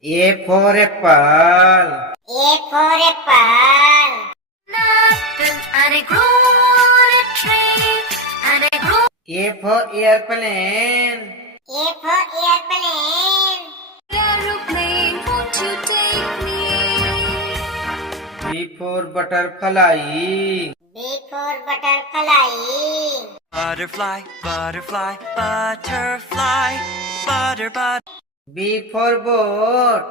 A for apple. A for apple. Apple and I grew on a tree and I grew. A for airplane. A for airplane. Aeroplane, won't you take me? B for butterfly. B for butterfly. Butterfly, butterfly, butterfly, butter. B for boat.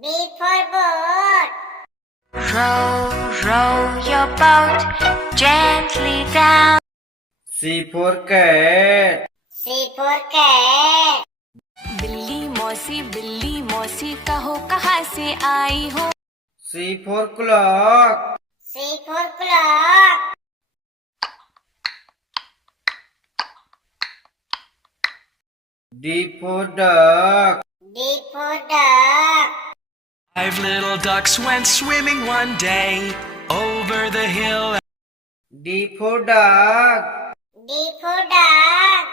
B for boat. Row, row your boat gently down. C for cat. C for cat. बिल्ली मौसी कहो कहाँ से आई हो. C for clock. C for clock. D for duck. D for duck. 5 little ducks went swimming one day over the hill. D for dog. D for duck.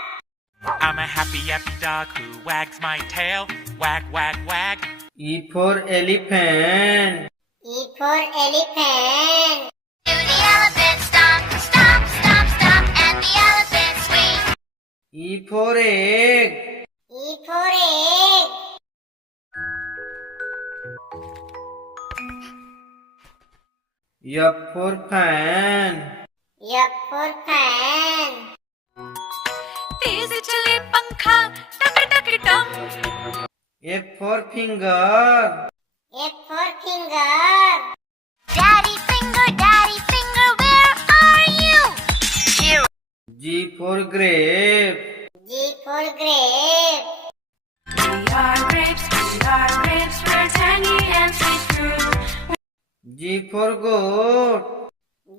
I'm a happy dog who wags my tail. Wag, wag, wag. E for elephant. E for elephant. Do the elephant stomp, stomp, stomp, stomp, and the elephant swing. E for egg. E for egg. F for fan. F for fan. तेज चले पंखा टक टक टम. F for finger. F for finger. Daddy finger, where are you? Here. G for grape. G for grape. We are grapes, we're tangy and sweet fruit. G for goat.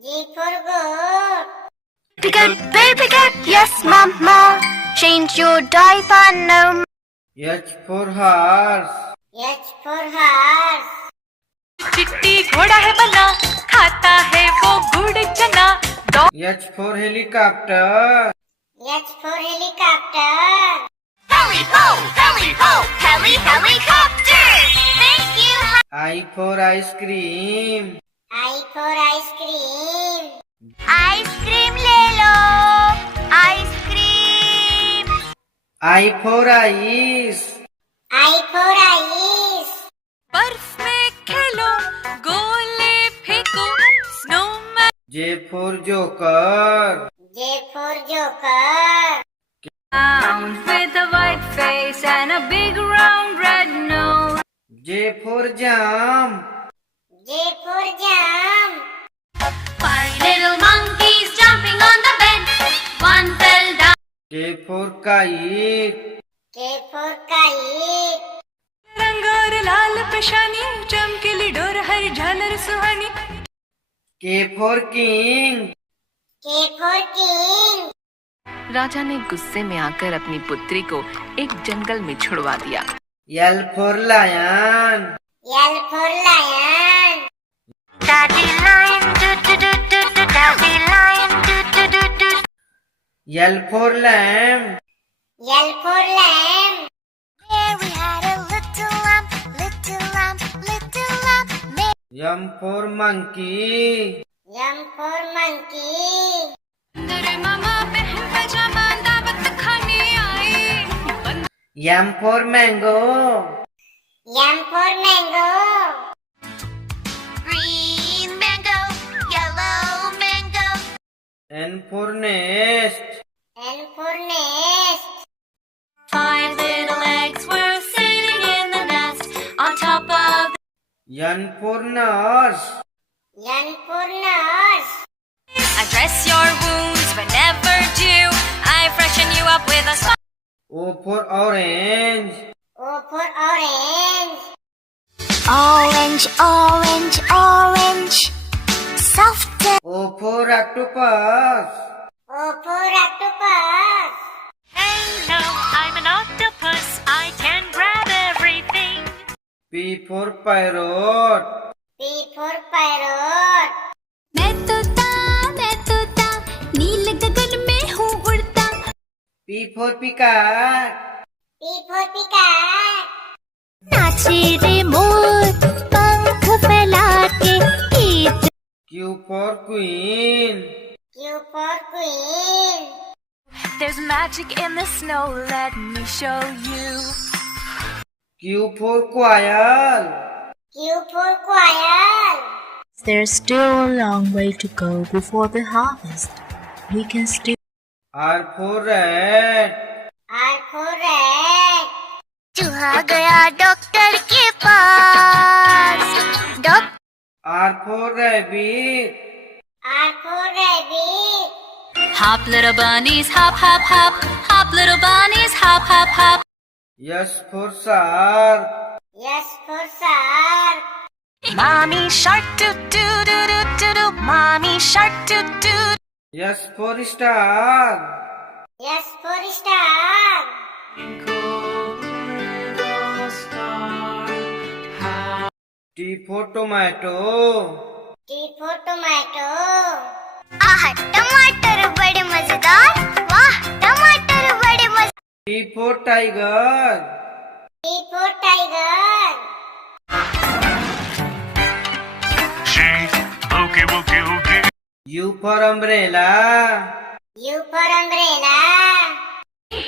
G for goat. Baby goat, yes mama. Change your diaper now. H for horse. H for horse. चिट्टी घोड़ा है बना, खाता है वो गुड़ चना. H for helicopter. H for helicopter. Heli ho, helicopter. Thank you. I for ice cream. I for ice cream. Ice cream ले लो, ice cream. I for ice. I for ice. बर्फ में खेलो, गोले फेंको, snowman. J for joker. J for joker. With a white face and a big round red nose. J for jump. J for jump. 5 little monkeys jumping on the bed. One fell down. K for kite. K for kite. रंग और लाल पेशानी, चमकीली door हर झालर सुहानी. K for king. K for king. राजा ने गुस्से में आकर अपनी पुत्री को एक जंगल में छुड़वा दिया. L for lion. L for lion. Daddy lion, do do do do do. Daddy lion, do do do do. L for lamb. L for lamb. There we had a little lamb, little lamb, little lamb. M for monkey. M for monkey. मेरे मामा बहन पजामा दावत खाने आए. M for mango. M for mango. Green mango, yellow mango. N for nest. N for nest. 5 little eggs were sitting in the nest on top of. N for nurse. N for nurse. I dress your wounds whenever due. I freshen you up with a smile. O for orange. O for orange. Orange, orange, orange. Soft. O for octopus. O for octopus. Hello, I'm an octopus. I can grab everything. P for parrot. P for parrot. मैं तोता, नील गगन में हूँ उड़ता. P for peacock. P for peacock. नाच नाचे रे मोर पंख फैला के गीत Q for queen. Q for queen. There's magic in the snow, let me show you. Q for quail. Q for quail. There's still a long way to go before the harvest. We can still R for rat. R for rat. चूहा गया doctor के पास doctor R for rabbit. R for rabbit. Hop little bunnies, hop hop hop. Hop little bunnies, hop hop hop. S for shark. S for shark. Mommy shark doo doo doo doo doo doo. Mommy shark doo doo. S for star. S for star. T for tomato. T for tomato. आह टमाटर बड़े मजेदार वाह टमाटर बड़े मजेदार T for tiger. T for tiger. She's boogie woogie woogie. U for umbrella. U for umbrella.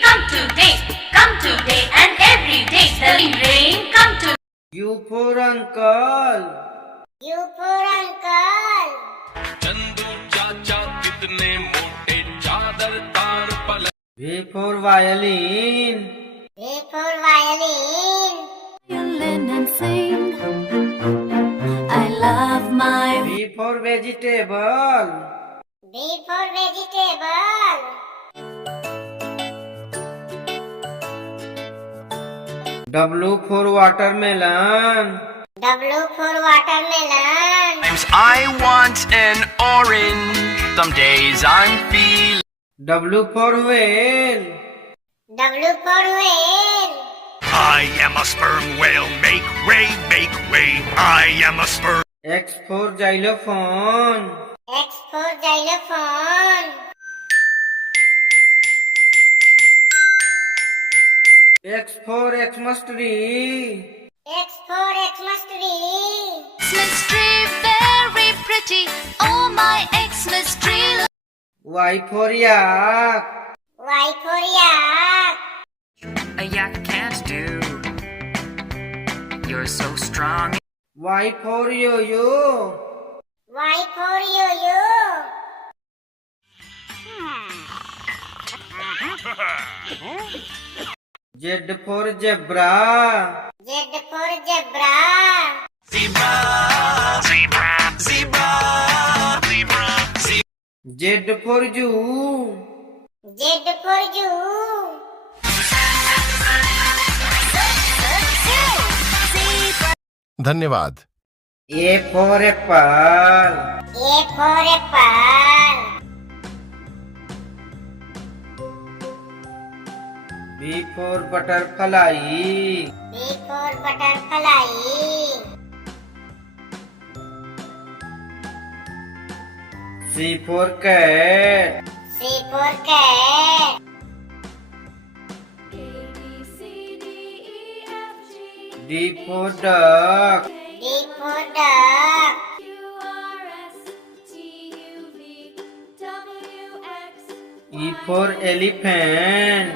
Come today and every day. The rain come to. U for uncle. U for uncle. V for violin. V for violin. Violin and sing. I love my. V for vegetable. V for vegetable. W for watermelon. W for watermelon. Sometimes I want an orange. Some days I'm feeling. W for whale. W for whale. I am a sperm whale. Make way, make way. I am a sperm. X for xylophone. X for xylophone. X for Xmas tree. X for Xmas tree. Xmas tree very pretty. Oh my Xmas tree. Y for yak. Y for yak. A yak can't do. You're so strong. Y for yo-yo. Y for yo-yo. Z for zebra. Z for zebra. Zebra, zebra, zebra, zebra, zebra. Z for zoo. Z for zoo. धन्यवाद। A for apple. A for apple. B for butterfly. B for butterfly. C for cat. C for cat. D for duck. D for duck. E for elephant.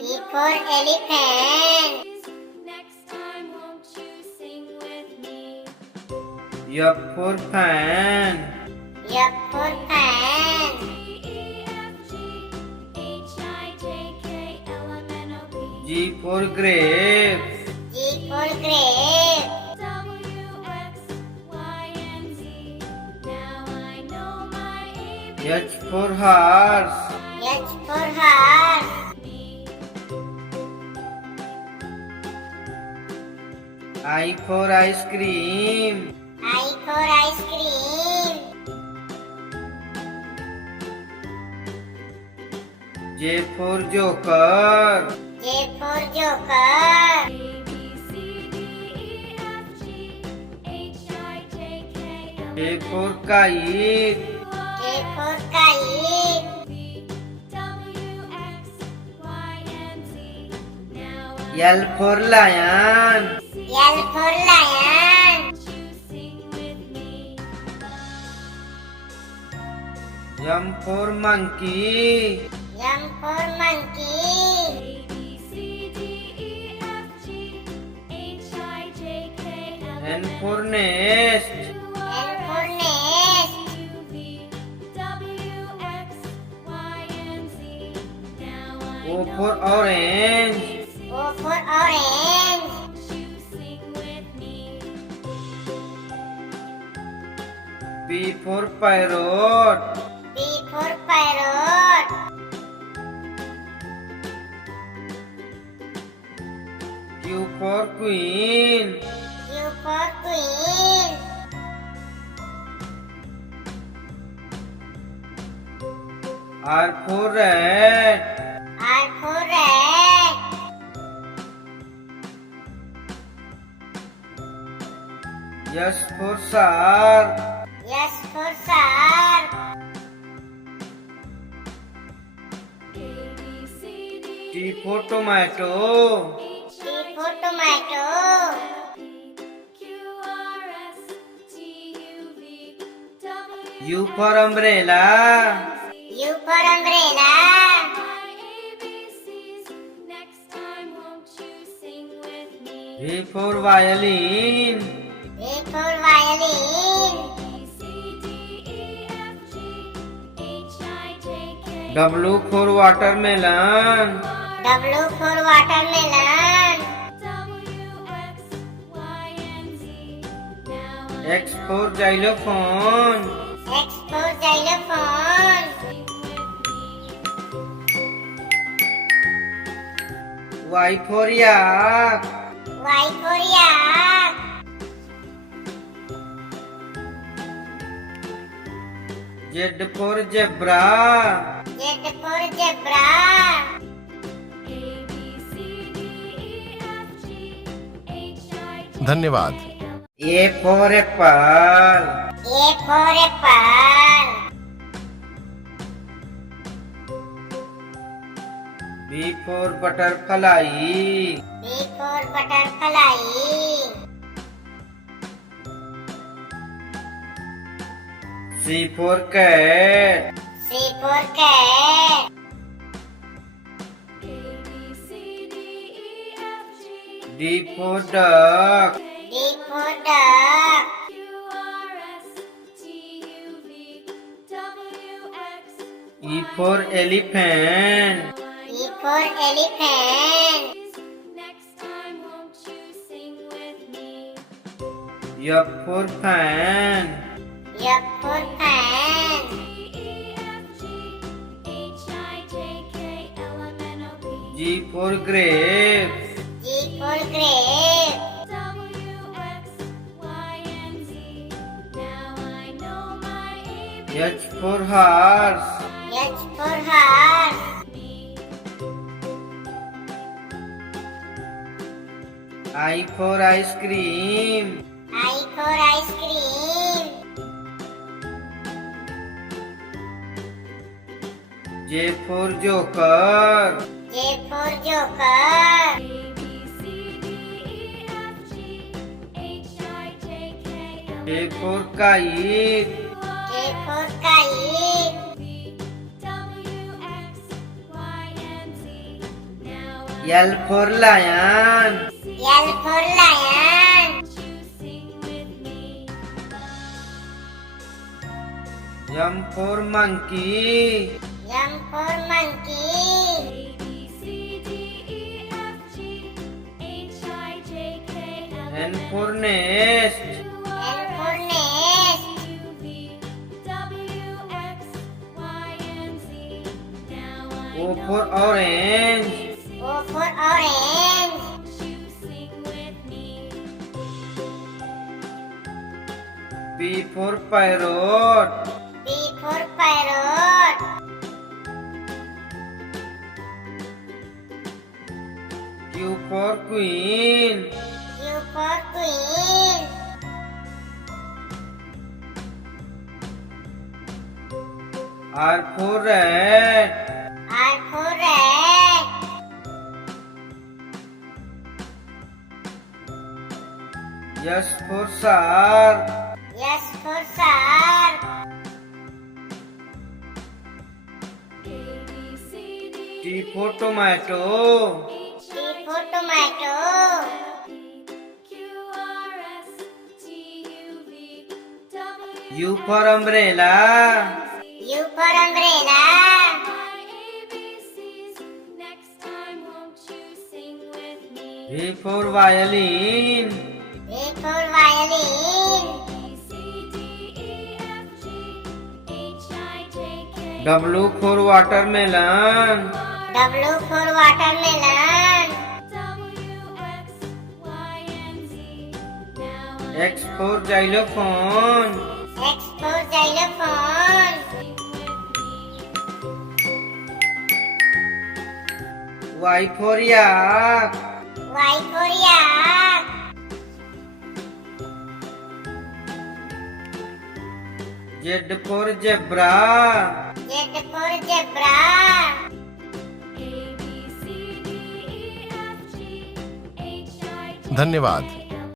E for elephant. F for fan. F for fan. G for grape. G for grape. H for horse. H for horse. I for ice cream. I for ice cream. J for joker. J for joker. K for kite. K for kite. L for lion. L for lion. M for monkey. M for monkey. N for nest. N for nest. O for orange. O for orange. P for parrot. P for parrot. Q for queen. Q for queen. R for rat. R for rat. S for shark. S for shark. T for tomato. T for tomato. U for umbrella. U for umbrella. V for violin. V for violin. W for watermelon. W for watermelon. X for xylophone. X for xylophone. Y for yak. Y for yak. Z for zebra. Z for zebra. धन्यवाद। A for apple. A for apple. B for butterfly. B for butterfly. C for cat. C for cat. D for duck. D for duck. E for elephant. E for elephant. F for fan. F for fan. G for grape. G for grape. H for horse. H for horse. I for ice cream. I for ice cream. J for joker. J for joker. K for kite. K for kite. L for lion. L for lion. M for monkey. M for monkey. N for nest. N for nest. O for orange. O for orange. P for parrot. P for parrot. Q for queen. Q for queen. R for rat. R for rat. S for shark. S for shark. T for tomato. T for tomato. U for umbrella. U for umbrella. V for violin. V for violin. W for watermelon. W for watermelon. X for xylophone. X for xylophone. Y for yak. Y for yak. Z for zebra. Z for zebra. धन्यवाद।